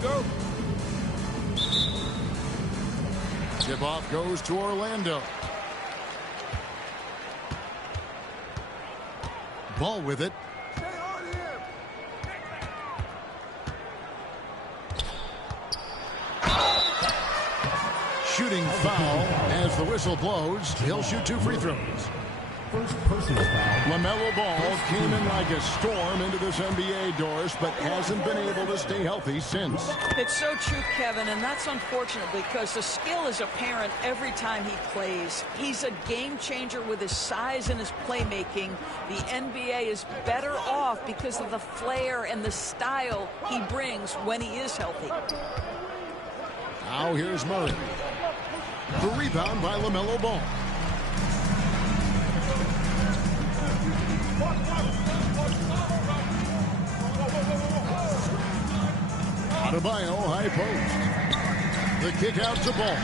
go. Tip-off goes to Orlando. Ball with it. Shooting foul as the whistle blows. He'll shoot 2 free throws. First personal foul. LaMelo Ball came in like a storm into this NBA, Doris, but hasn't been able to stay healthy since. It's so true, Kevin, and that's unfortunate because the skill is apparent every time he plays. He's a game changer with his size and his playmaking. The NBA is better off because of the flair and the style he brings when he is healthy. Now here's Murray. The rebound by LaMelo Ball. Adebayo, high post. The kick out to Ball.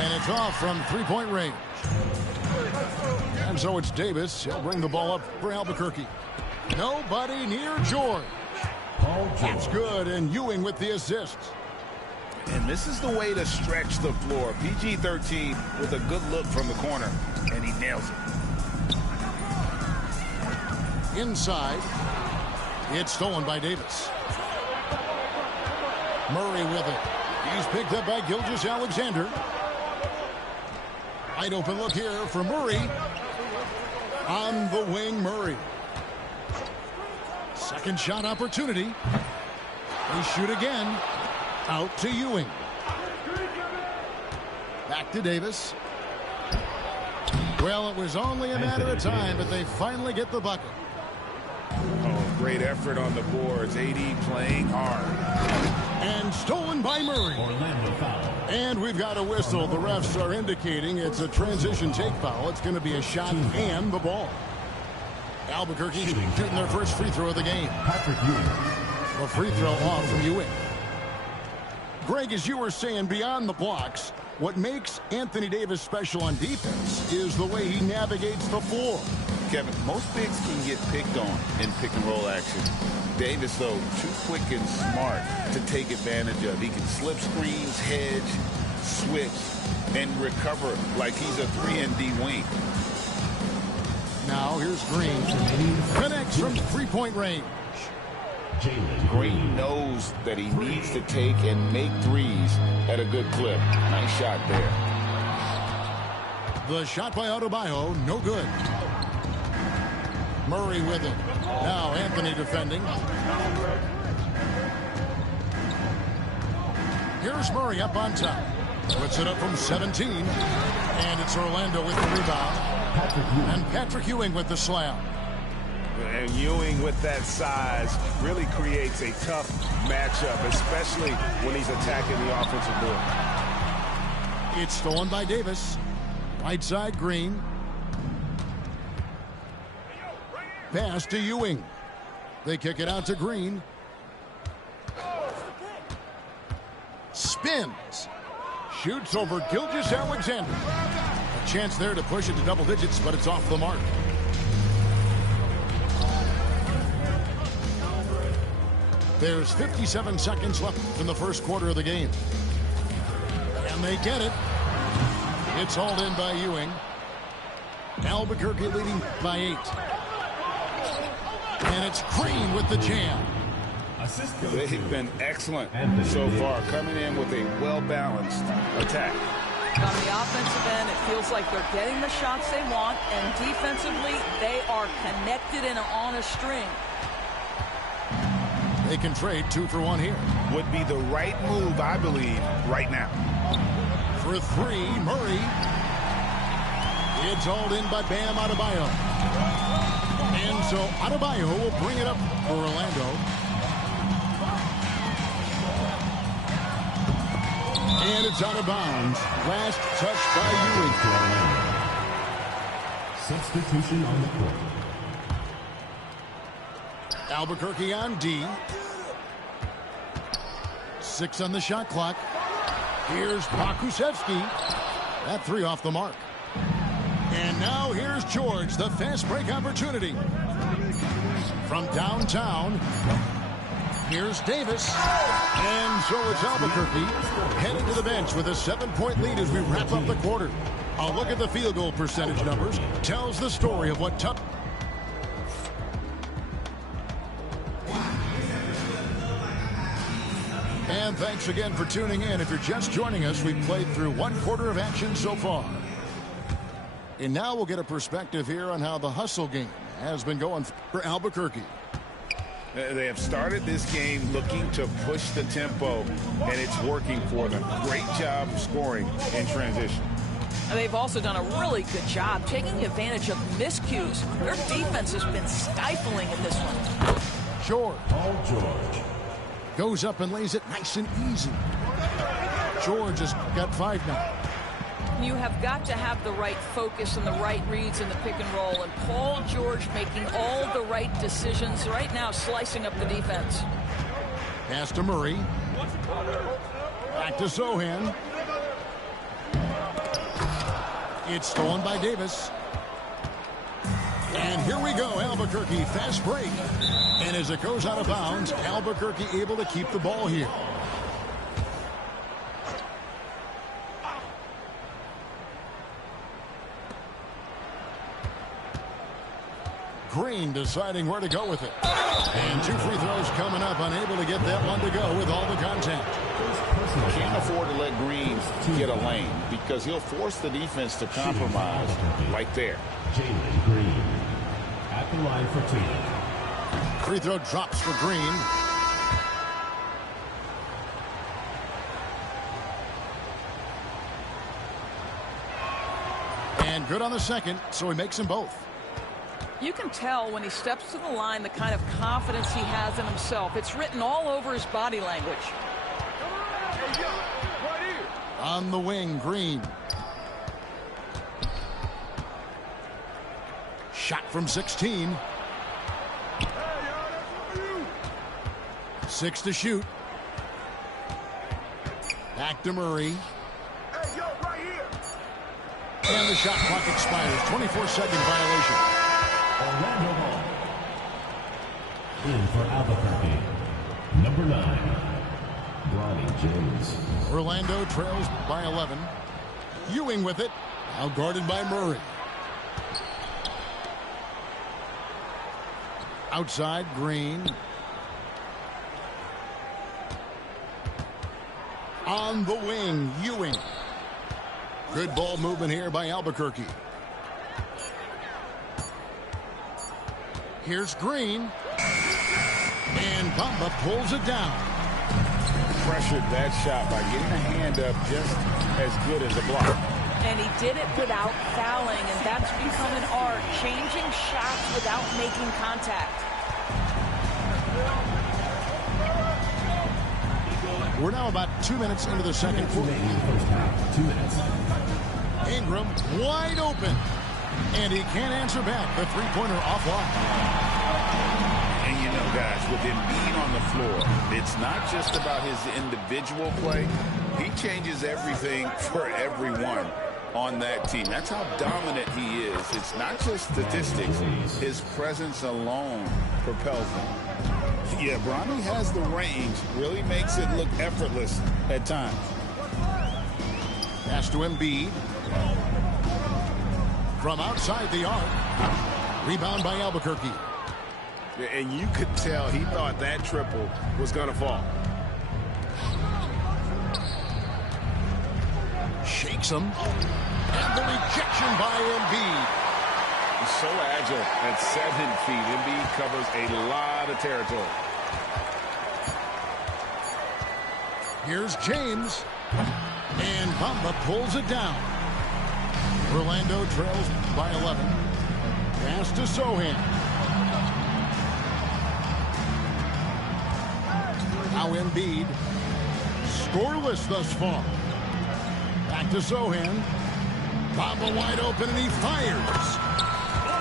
And it's off from three-point range. And so it's Davis. He'll bring the ball up for Albuquerque. Nobody near George. That's good, and Ewing with the assist. And this is the way to stretch the floor. PG-13 with a good look from the corner, and he nails it. Inside. It's stolen by Davis. Murray with it. He's picked up by Gilgeous-Alexander. Wide open look here for Murray. On the wing, Murray. Second shot opportunity. They shoot again. Out to Ewing. Back to Davis. Well, it was only a matter of time, but they finally get the bucket. Oh, great effort on the boards. AD playing hard. And stolen by Murray. And we've got a whistle. The refs are indicating it's a transition take foul. It's going to be a shot and the ball. Albuquerque shooting their first free throw of the game. Patrick Ewing. A free throw off from Ewing. Greg, as you were saying, beyond the blocks, what makes Anthony Davis special on defense is the way he navigates the floor. Kevin, most bigs can get picked on in pick-and-roll action. Davis, though, too quick and smart to take advantage of. He can slip screens, hedge, switch, and recover like he's a 3-and-D wing. Now here's Green. Connects from three-point range. Green knows that he needs to take and make threes at a good clip. Nice shot there. The shot by Adebayo, no good. Murray with it. Now Anthony defending. Here's Murray up on top. Puts it up from 17. And it's Orlando with the rebound. And Patrick Ewing with the slam. And Ewing with that size really creates a tough matchup, especially when he's attacking the offensive board. It's stolen by Davis. Right side, Green. Pass to Ewing. They kick it out to Green. Spins. Shoots over Gilgeous-Alexander. A chance there to push it to double digits, but it's off the mark. There's 57 seconds left in the first quarter of the game. And they get it. It's hauled in by Ewing. Albuquerque leading by 8. And it's Green with the jam. They've been excellent so far, coming in with a well-balanced attack. On the offensive end, it feels like they're getting the shots they want, and defensively, they are connected and on a string. They can trade 2 for 1 here. Would be the right move, I believe, right now. For 3, Murray. It's hauled in by Bam Adebayo. And so Adebayo will bring it up for Orlando. And it's out of bounds. Last touch by Ewing. Substitution on the court. Albuquerque on D. 6 on the shot clock. Here's Pokusevski. That 3 off the mark. And now here's George, the fast break opportunity. From downtown, Here's Davis. And so it's Albuquerque heading to the bench with a 7-point lead as we wrap up the quarter. A look at the field goal percentage numbers tells the story of what tough. And thanks again for tuning in. If you're just joining us, we've played through 1 quarter of action so far. And now we'll get a perspective here on how the hustle game has been going for Albuquerque. They have started this game looking to push the tempo, and it's working for them. Great job of scoring in transition. They've also done a really good job taking advantage of miscues. Their defense has been stifling in this one. George Paul George. goes up and lays it nice and easy. George has got 5 now. You have got to have the right focus and the right reads in the pick and roll. And Paul George making all the right decisions right now, slicing up the defense. Pass to Murray. Back to Sohan. It's stolen by Davis. And here we go, Albuquerque, fast break. And as it goes out of bounds, Albuquerque able to keep the ball here. Green deciding where to go with it. And 2 free throws coming up, unable to get that one to go with all the contact. Can't afford to let Green get a lane because he'll force the defense to compromise right there. Jalen Green at the line for 2. Free throw drops for Green. And good on the second, so he makes them both. You can tell when he steps to the line the kind of confidence he has in himself. It's written all over his body language. On the wing, Green. Shot from 16. 6 to shoot. Back to Murray. And the shot clock expires. 24-second violation. Orlando Ball. In for Albuquerque. Number 9. Bronny James. Orlando trails by 11. Ewing with it. Now guarded by Murray. Outside, Green. On the wing, Ewing. Good ball movement here by Albuquerque. Here's Green. And Bamba pulls it down. Pressured that shot by getting a hand up just as good as the block. And he did it without fouling, and that's become an art, changing shots without making contact. We're now about 2 minutes into the second quarter. First half, 2 minutes. Ingram wide open. And he can't answer back. The three-pointer offline. And you know, guys, with Embiid on the floor, it's not just about his individual play. He changes everything for everyone on that team. That's how dominant he is. It's not just statistics. His presence alone propels him. Yeah, Bronny has the range. Really makes it look effortless at times. Pass to Embiid. From outside the arc. Rebound by Albuquerque. And you could tell he thought that triple was going to fall. Shakes him. And the rejection by Embiid. He's so agile at 7 feet. Embiid covers a lot of territory. Here's James. And Bamba pulls it down. Orlando trails by 11. Pass to Sohan. Now Embiid. Scoreless thus far. Back to Sohan. Bamba wide open, and he fires.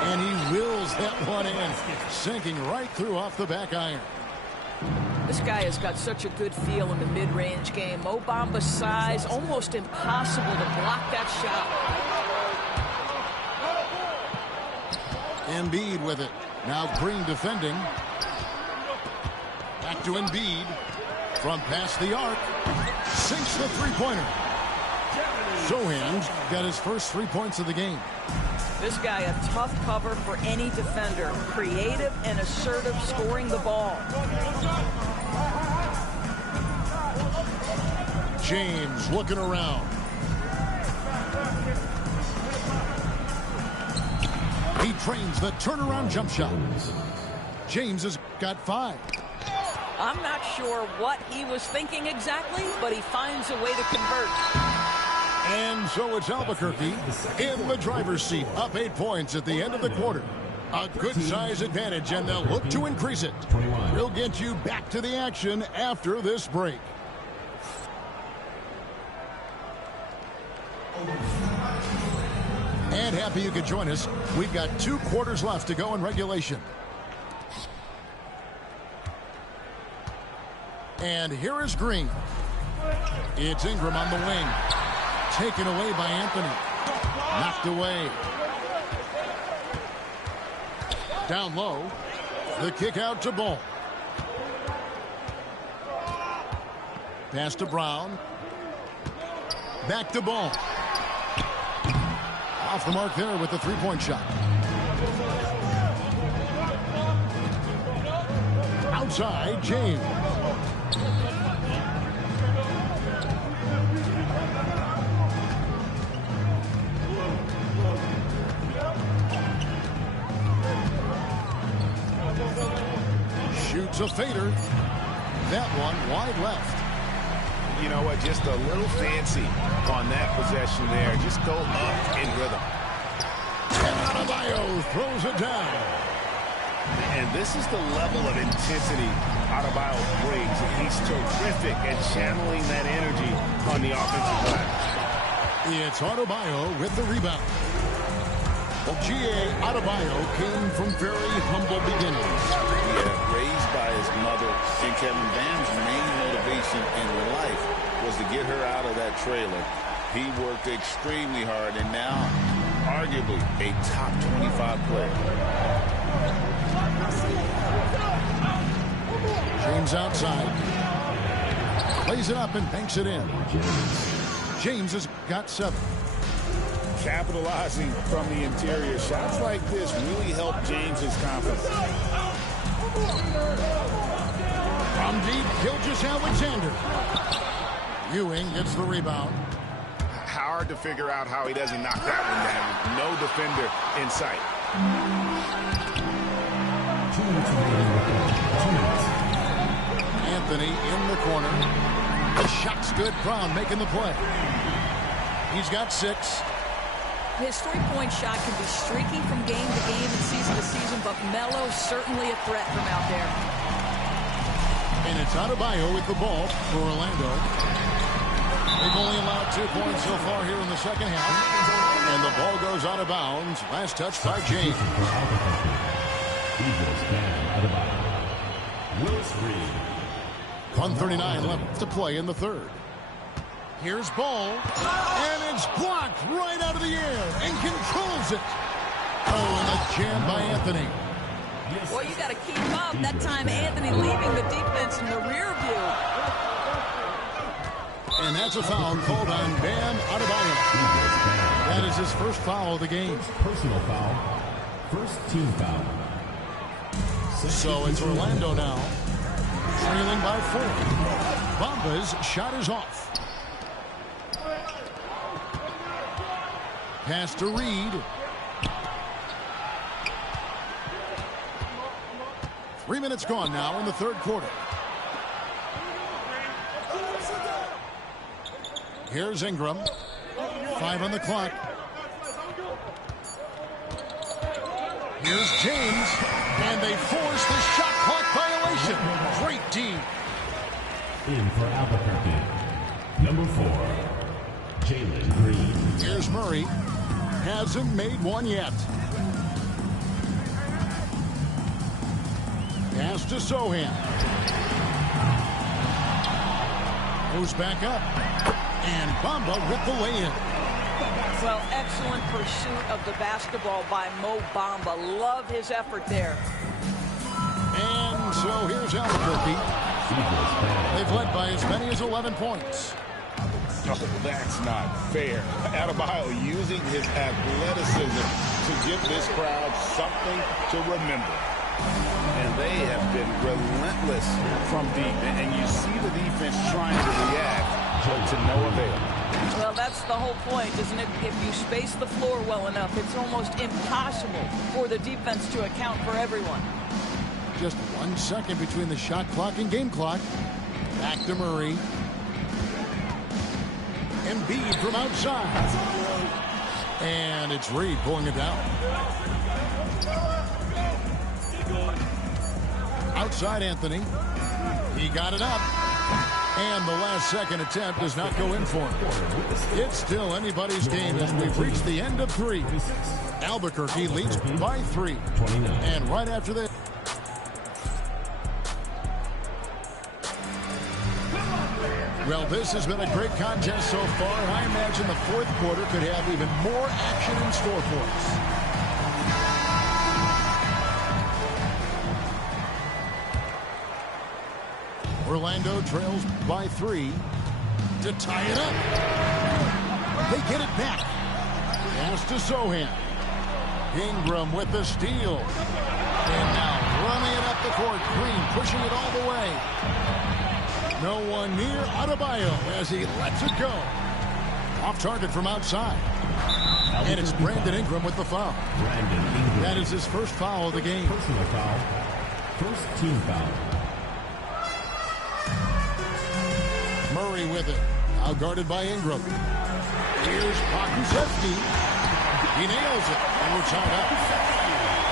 And he wills that one in. Sinking right through off the back iron. This guy has got such a good feel in the mid-range game. Mo Bamba's size, almost impossible to block that shot. Embiid with it. Now Green defending. Back to Embiid. From past the arc. Sinks the three-pointer. Sohan's got his first 3 points of the game. This guy a tough cover for any defender. Creative and assertive scoring the ball. James looking around. He trains the turnaround jump shot. James has got 5. I'm not sure what he was thinking exactly, but he finds a way to convert. And so it's Albuquerque in the driver's seat, up 8 points at the end of the quarter. A good size advantage, and they'll look to increase it. We'll get you back to the action after this break. And happy you could join us. We've got 2 quarters left to go in regulation. And here is Green. It's Ingram on the wing. Taken away by Anthony. Knocked away. Down low. The kick out to Ball. Pass to Brown. Back to Ball. Off the mark there with the three-point shot. Outside, James. Shoots a fader. That one wide left. You know what? Just a little fancy on that possession there. Just go up in rhythm. And Adebayo throws it down. And this is the level of intensity Adebayo brings. He's terrific at channeling that energy on the offensive glass. It's Adebayo with the rebound. Well, G.A. Adebayo came from very humble beginnings. Yeah, raised by his mother. And Kevin Van's main motivation in life was to get her out of that trailer. He worked extremely hard and now arguably a top 25 player. James outside. Plays it up and banks it in. James has got 7. Capitalizing from the interior. Shots like this really help James's confidence. From deep, Gilgeous-Alexander. Ewing gets the rebound. Hard to figure out how he doesn't knock that one down. No defender in sight. Anthony in the corner. The shot's good. Brown making the play. He's got 6. His three-point shot can be streaky from game to game and season to season, but Melo's certainly a threat from out there. And it's Adebayo with the ball for Orlando. They've only allowed 2 points so far here in the second half. And the ball goes out of bounds. Last touch by James. Willis Green. 1:39 left to play in the third. Here's Ball, and it's blocked right out of the air and controls it. Oh, and a jam by Anthony. Well, you got to keep up. That time Anthony leaving the defense in the rear view. And that's a foul called on Bam Adebayo. That is his first foul of the game. First personal foul. First team foul. So it's Orlando now, trailing by 4. Bamba's shot is off. Pass to Reed. 3 minutes gone now in the third quarter. Here's Ingram. 5 on the clock. Here's James. And they force the shot clock violation. Great D. In for Albuquerque. Number 4, Jalen Green. Here's Murray. Hasn't made one yet. Pass to Sohan. Goes back up. And Bamba with the lay-in. Well, excellent pursuit of the basketball by Mo Bamba. Love his effort there. And so here's Albuquerque. They've led by as many as 11 points. Oh, that's not fair. Adebayo using his athleticism to give this crowd something to remember. And they have been relentless from deep. And you see the defense trying to react, but to no avail. Well, that's the whole point, isn't it? If you space the floor well enough, it's almost impossible for the defense to account for everyone. Just 1 second between the shot clock and game clock. Back to Murray. Embiid from outside. And it's Reed pulling it down. Outside Anthony. He got it up. And the last second attempt does not go in for him. It's still anybody's game as we've reached the end of 3. Albuquerque leads by 3. And right after this. Well, this has been a great contest so far. I imagine the fourth quarter could have even more action in store for us. Orlando trails by 3 to tie it up. They get it back. Pass to Sohan. Ingram with the steal. And now running it up the court. Green pushing it all the way. No one near Adebayo as he lets it go. Off target from outside. And it's Brandon Ingram with the foul. That is his first foul of the game. Personal foul. First team foul. Murray with it. Now guarded by Ingram. Here's Pokusevski. He nails it. And we're tied up.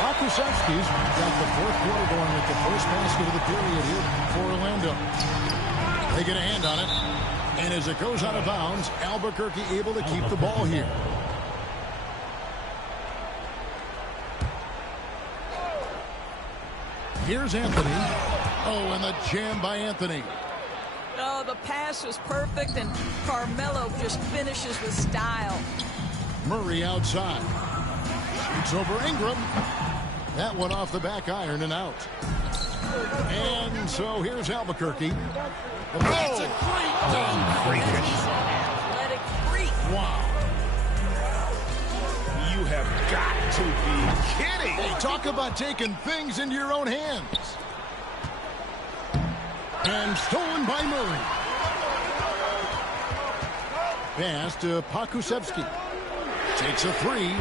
Pokusevski's got the fourth quarter going with the first basket of the period here for Orlando. They get a hand on it. And as it goes out of bounds, Albuquerque able to keep the ball here. Here's Anthony. Oh, and the jam by Anthony. Oh, the pass was perfect, and Carmelo just finishes with style. Murray outside. Shoots over Ingram. That one off the back iron and out. And so here's Albuquerque. That's a great dunk. Athletic freak. Wow. You have got to be kidding. Hey, talk about taking things into your own hands. And stolen by Murray. Pass to Pokusevski. Takes a 3.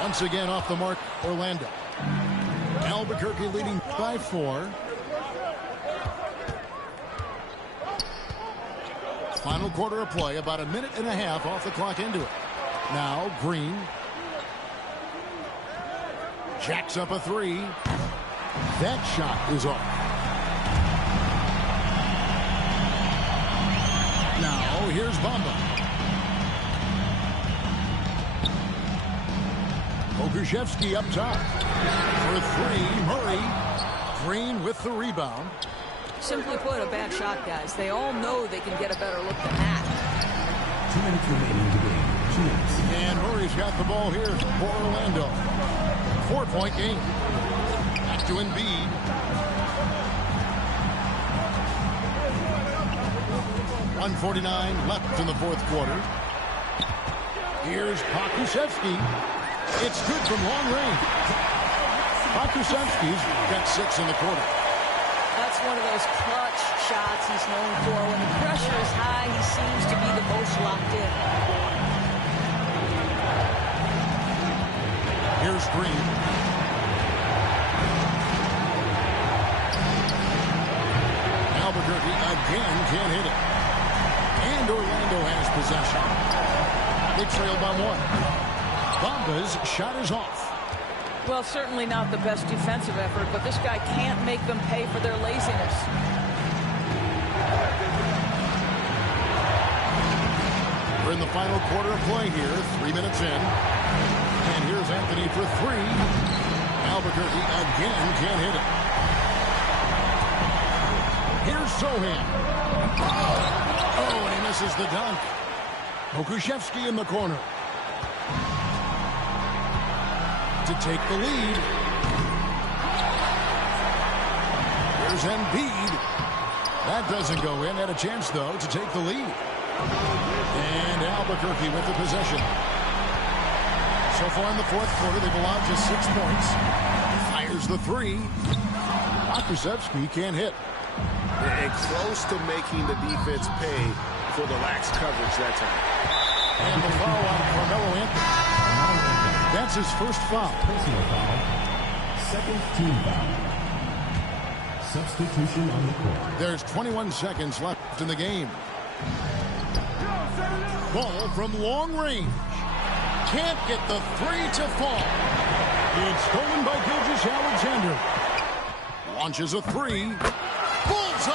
Once again off the mark, Orlando. Albuquerque leading by 4. Final quarter of play, about a minute and a half off the clock into it. Now, Green. Jacks up a 3. That shot is off. Now, here's Bamba. Pokusevski up top. For 3, Murray. Green with the rebound. Simply put, a bad shot, guys. They all know they can get a better look than that. 2 minutes remaining to game. 2 minutes. And Murray's got the ball here for Orlando. 4-point game. Back to Embiid. .149 left in the fourth quarter. Here's Pokusevski. It's good from long range. Pokusevski's got 6 in the quarter. That's one of those clutch shots he's known for. When the pressure is high, he seems to be the most locked in. Here's Green. Albuquerque again can't hit it. And Orlando has possession. They trail by 1. Bamba's shot is off. Well, certainly not the best defensive effort, but this guy can't make them pay for their laziness. We're in the final quarter of play here, 3 minutes in. And here's Anthony for 3. Albuquerque again can't hit it. Here's Sohan. Oh, and he misses the dunk. Pokusevski in the corner. To take the lead. Here's Embiid. That doesn't go in. Had a chance, though, to take the lead. And Albuquerque with the possession. So far in the fourth quarter, they've allowed just 6 points. Fires the three. Pokusevski can't hit. And close to making the defense pay for the lax coverage that time. And the foul on Carmelo Anthony. That's his first foul. Personal foul. Second team foul. Substitution on the court. There's 21 seconds left in the game. Ball from long range. Can't get the three to fall. It's stolen by Gilgeous-Alexander. Launches a three. Bullseye!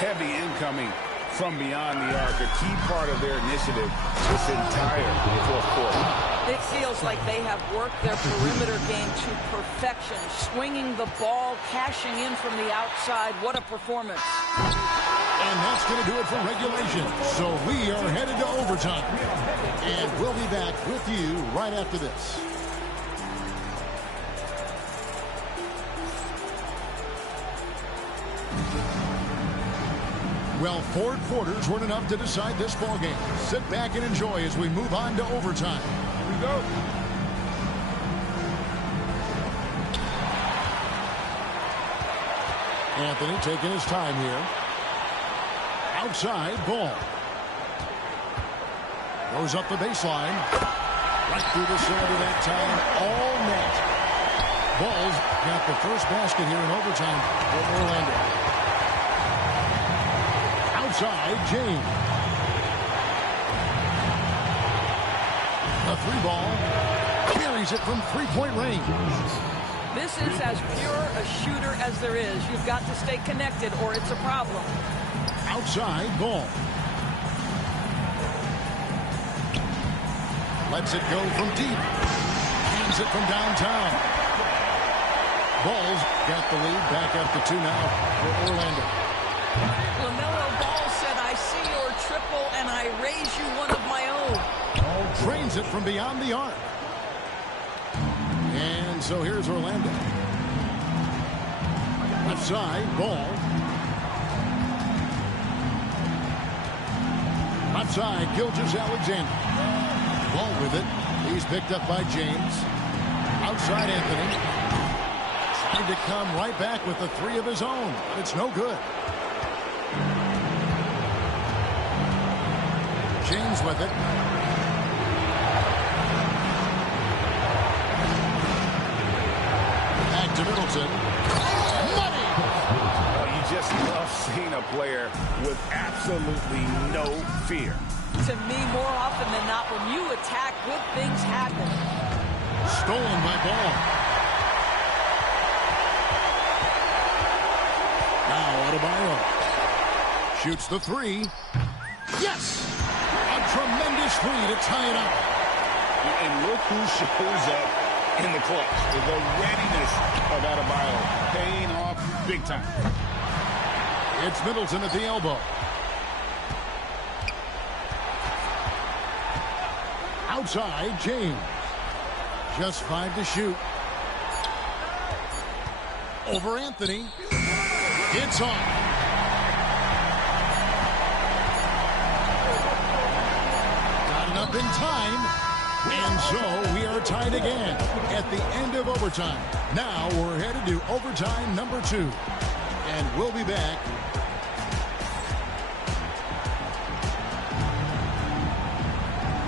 Heavy incoming from beyond the arc, a key part of their initiative this entire fourth quarter. It feels like they have worked their perimeter game to perfection, swinging the ball, cashing in from the outside. What a performance. And that's going to do it for regulation. So we are headed to overtime. And we'll be back with you right after this. Well, 4 quarters weren't enough to decide this ballgame. Sit back and enjoy as we move on to overtime. Here we go. Anthony taking his time here. Outside ball. Goes up the baseline. Right through the shoulder that time. All net. Bulls got the first basket here in overtime for Orlando. Outside, James. A three ball. Carries it from three-point range. This is as pure a shooter as there is. You've got to stay connected or it's a problem. Outside ball. Lets it go from deep. Hands it from downtown. Bulls got the lead. Back up to 2 now for Orlando. LaMelo Ball said, I see your triple and I raise you one of my own. Drains it from beyond the arc. And so here's Orlando. Left side, ball. Left side, Gilgeous-Alexander. Ball with it. He's picked up by James. Outside, Anthony. Trying to come right back with the three of his own. But it's no good. James with it. Back to Middleton. Money! You just love seeing a player with absolutely no fear. To me, more often than not, when you attack, good things happen. Stolen by Ball. Now Adebayo. Shoots the three. Yes! A tremendous three to tie it up. And look who shows up in the clutch. The readiness of Adebayo paying off big time. It's Middleton at the elbow. Outside, James. Just 5 to shoot. Over Anthony. It's on. Got it up in time. And so we are tied again at the end of overtime. Now we're headed to overtime number 2. And we'll be back.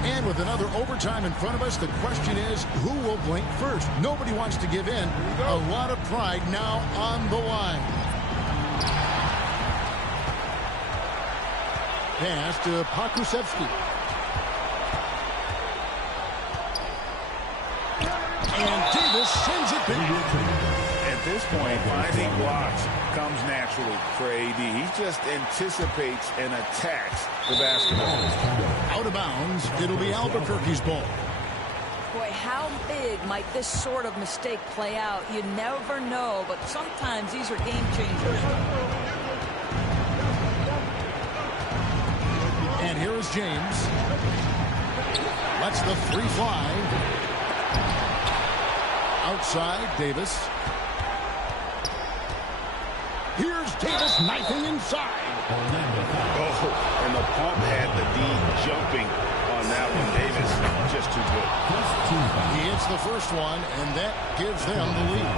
And with another overtime in front of us, the question is, who will blink first? Nobody wants to give in. A lot of pride now on the line. Pass to Pokusevski. And Davis sends it back. At this point, finding blocks comes naturally for AD. He just anticipates and attacks the basketball. Out of bounds, it'll be Albuquerque's ball. Boy, how big might this sort of mistake play out? You never know, but sometimes these are game changers. And here is James. Lets the three fly. Davis knifing inside. Oh, and the pump had the D jumping on that one. Davis, just too good. He hits the first one, and that gives them the lead.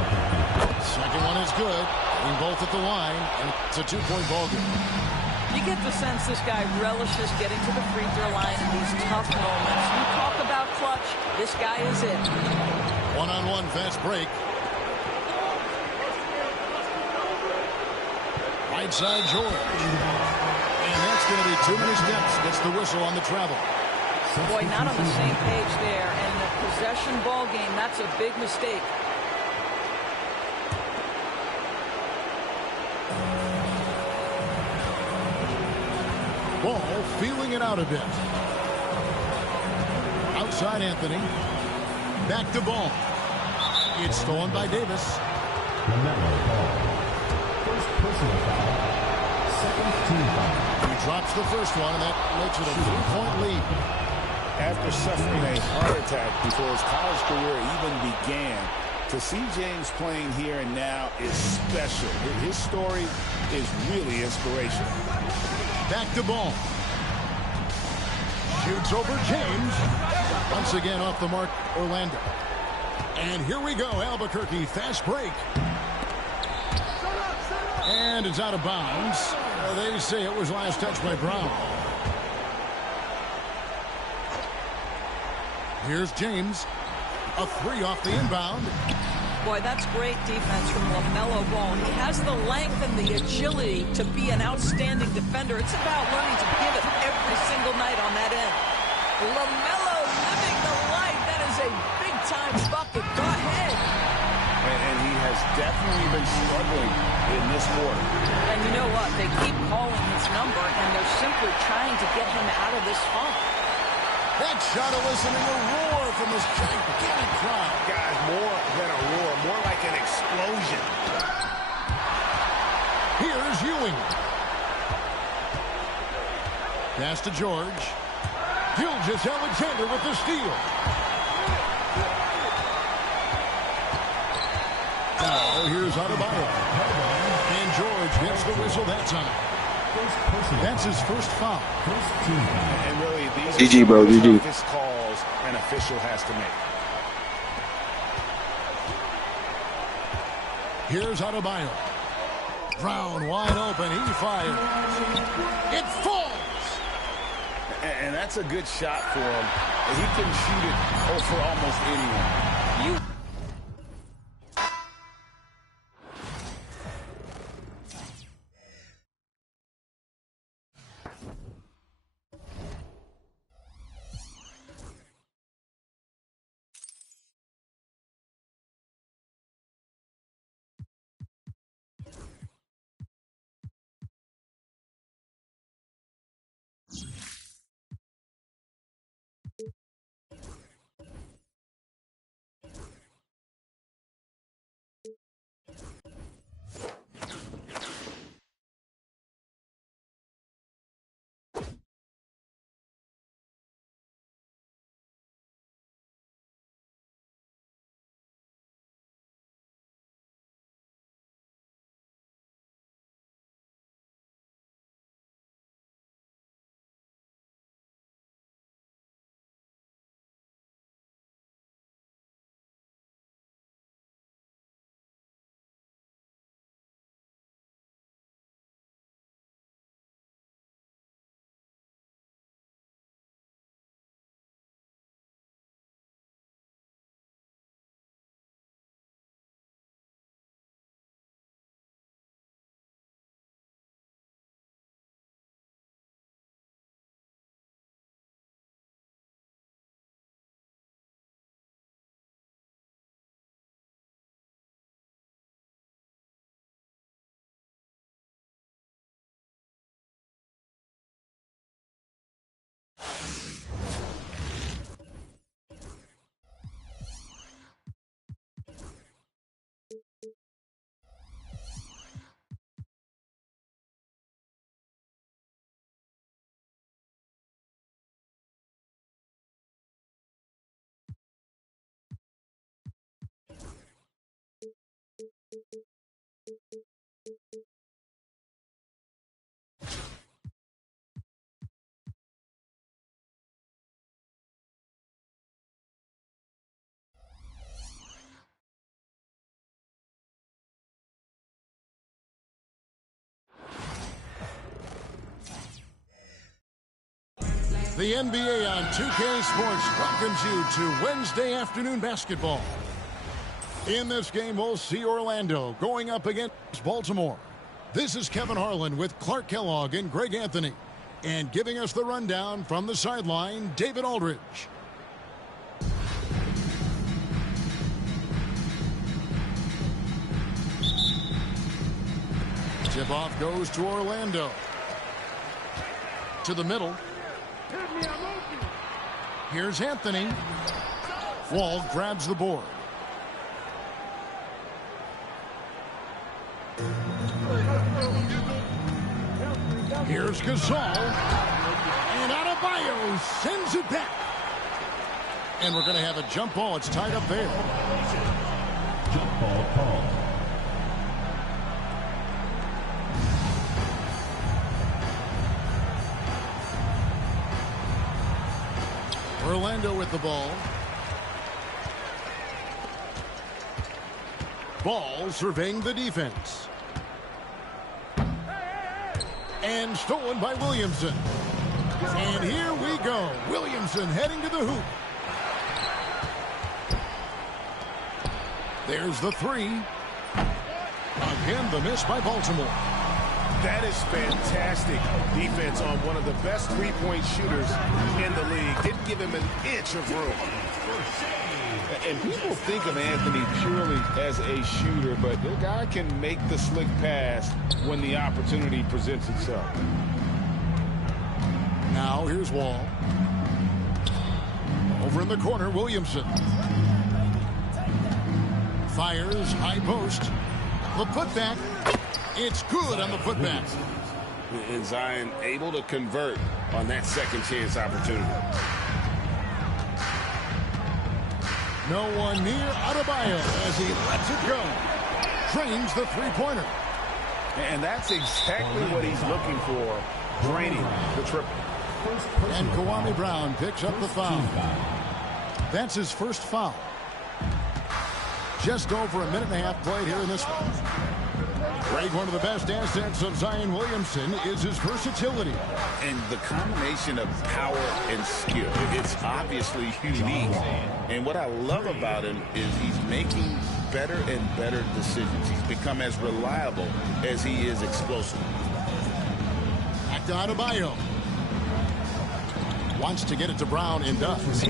Second one is good. Getting both at the line, and it's a two-point ball game. You get the sense this guy relishes getting to the free throw line in these tough moments. You talk about clutch, this guy is it. One-on-one fast break. Right side George. And that's going to be too many steps. Gets the whistle on the travel. Boy, not on the same page there. And the possession ball game, that's a big mistake. Ball feeling it out a bit. Outside Anthony. Back to Ball. It's stolen by Davis. First personal foul. Second team foul. He drops the first one, and that makes it a 3-point lead. After suffering a heart attack before his college career even began, to see James playing here and now is special. His story is really inspirational. Back to Ball. Shoots over James. Once again off the mark, Orlando. And here we go, Albuquerque, fast break. And it's out of bounds. They say it was last touched by Brown. Here's James. A three off the inbound. Boy, that's great defense from LaMelo Ball. He has the length and the agility to be an outstanding defender. It's about learning to give it every single night on that end. LaMelo living the life. That is a big-time bucket. Go ahead. And he has definitely been struggling in this quarter. And you know what? They keep calling his number, and they're simply trying to get him out of this funk. That shot eliciting a roar from this gigantic crowd. Guys, more than a roar, more like an explosion. Here's Ewing. Pass to George. Gilgeous-Alexander with the steal. Now here's Adebayo. And George gets the whistle that time. That's his first foul. And really, these GG, bro, are the GG. toughest calls an official has to make. Here's Adebayo. Brown wide open. He fires. It falls. And that's a good shot for him. He can shoot it for almost anyone. You The NBA on 2K Sports welcomes you to Wednesday afternoon basketball. In this game, we'll see Orlando going up against Baltimore. This is Kevin Harlan with Clark Kellogg and Greg Anthony. And giving us the rundown from the sideline, David Aldridge. Tip-off goes to Orlando. To the middle. Here's Anthony. Wall grabs the board. Here's Gasol. And Adebayo sends it back. And we're going to have a jump ball. It's tied up there. Jump ball call. Orlando with the ball. Ball surveying the defense. And stolen by Williamson. And here we go. Williamson heading to the hoop. There's the three. Again, the miss by Baltimore. That is fantastic defense on one of the best three-point shooters in the league. Didn't give him an inch of room. And people think of Anthony purely as a shooter, but the guy can make the slick pass when the opportunity presents itself. Now here's Wall. Over in the corner, Williamson. Fires, high post. The putback. It's good on the putback. And Zion able to convert on that second chance opportunity. No one near Adebayo as he lets it go. Drains the three-pointer. And that's exactly what he's looking for, draining the triple. And Kwame Brown picks up the foul. That's his first foul. Just over a minute and a half played here in this one. Greg, one of the best assets of Zion Williamson is his versatility. And the combination of power and skill, it's obviously unique. And what I love about him is he's making better and better decisions. He's become as reliable as he is explosive. Back to Adebayo. Wants to get it to Brown and does.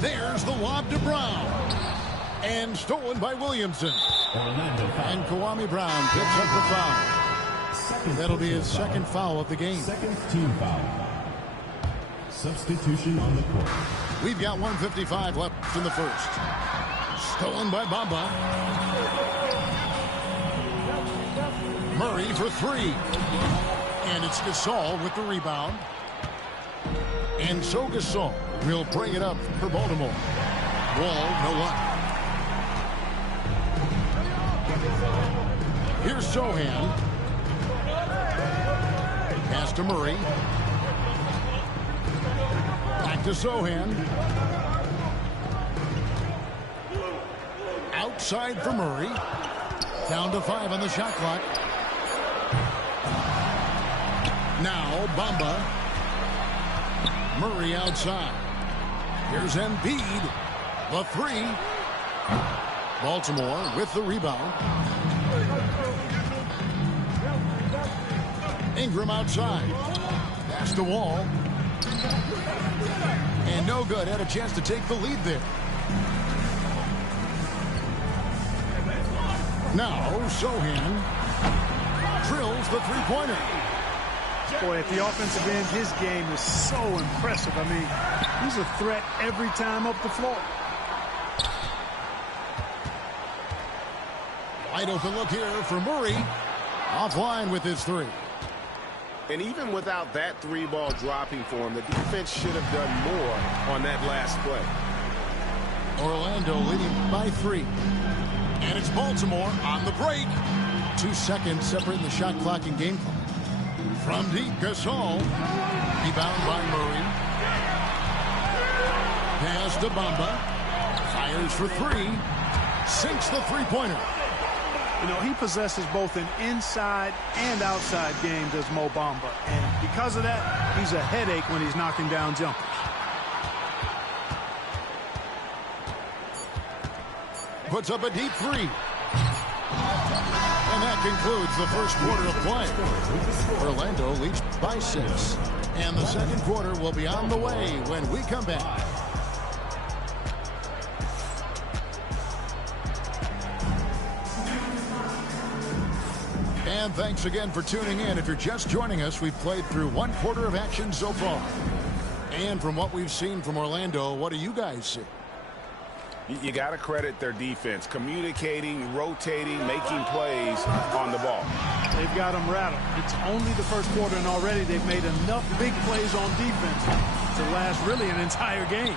There's the lob to Brown. And stolen by Williamson. And Kwame Brown picks up the foul. That'll be his second foul of the game. Second team foul. Substitution on the court. We've got 1:55 left in the first. Stolen by Bamba. Murray for three. And it's Gasol with the rebound. And so Gasol will bring it up for Baltimore. Wall, no luck. Here's Sohan. Pass to Murray. Back to Sohan. Outside for Murray. Down to 5 on the shot clock. Now Bamba. Murray outside. Here's Embiid. The three. Baltimore with the rebound. Ingram outside. Pass to Wall. And no good. Had a chance to take the lead there. Now Sohan drills the three-pointer. Boy, at the offensive end, his game is so impressive. I mean, he's a threat every time up the floor. Wide open look here for Murray. Offline with his three. And even without that three ball dropping for him, the defense should have done more on that last play. Orlando leading by 3. And it's Baltimore on the break. 2 seconds separating the shot clock and game clock. From deep, Gasol. Rebound by Murray. Pass to Bamba. Fires for 3. Sinks the three-pointer. You know, he possesses both an inside and outside game, does Mo Bamba. And because of that, he's a headache when he's knocking down jumpers. Puts up a deep three. And that concludes the first quarter of play. Orlando leads by 6. And the second quarter will be on the way when we come back. And thanks again for tuning in. If you're just joining us, we've played through one quarter of action so far. And from what we've seen from Orlando, what do you guys see? You got to credit their defense, communicating, rotating, making plays on the ball. They've got them rattled. It's only the first quarter, and already they've made enough big plays on defense to last really an entire game.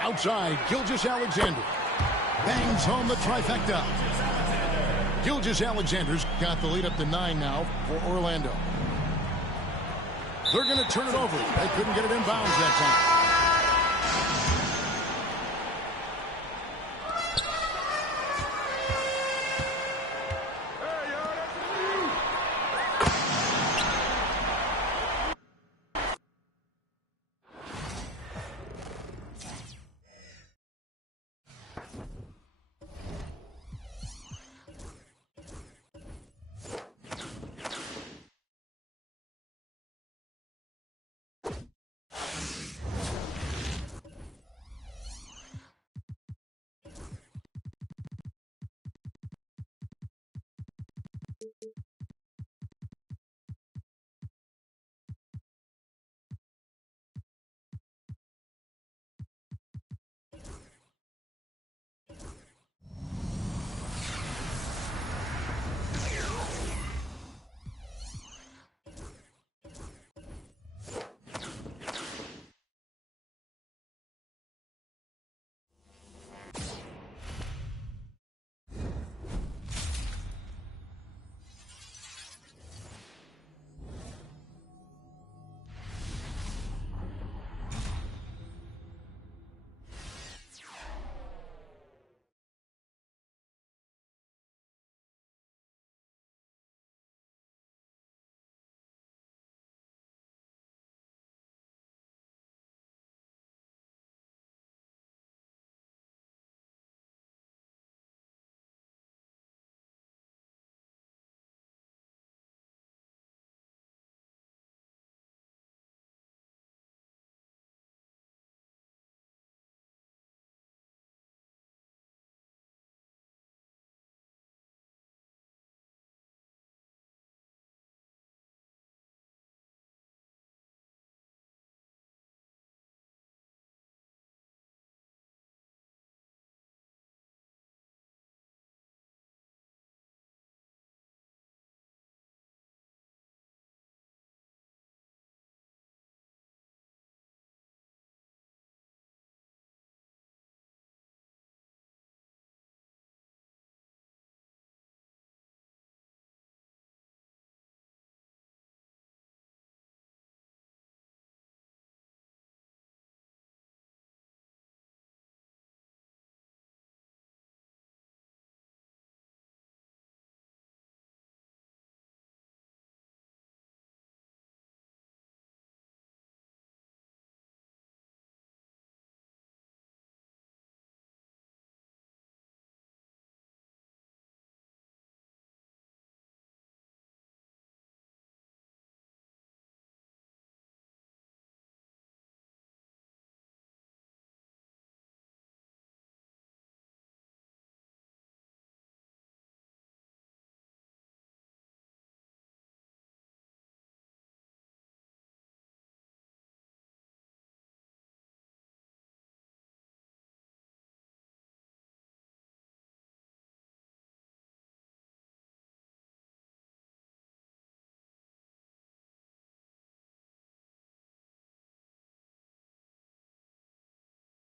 Outside, Gilgeous-Alexander bangs home the trifecta. Gilgeous-Alexander's got the lead up to 9 now for Orlando. They're going to turn it over. They couldn't get it in bounds that time.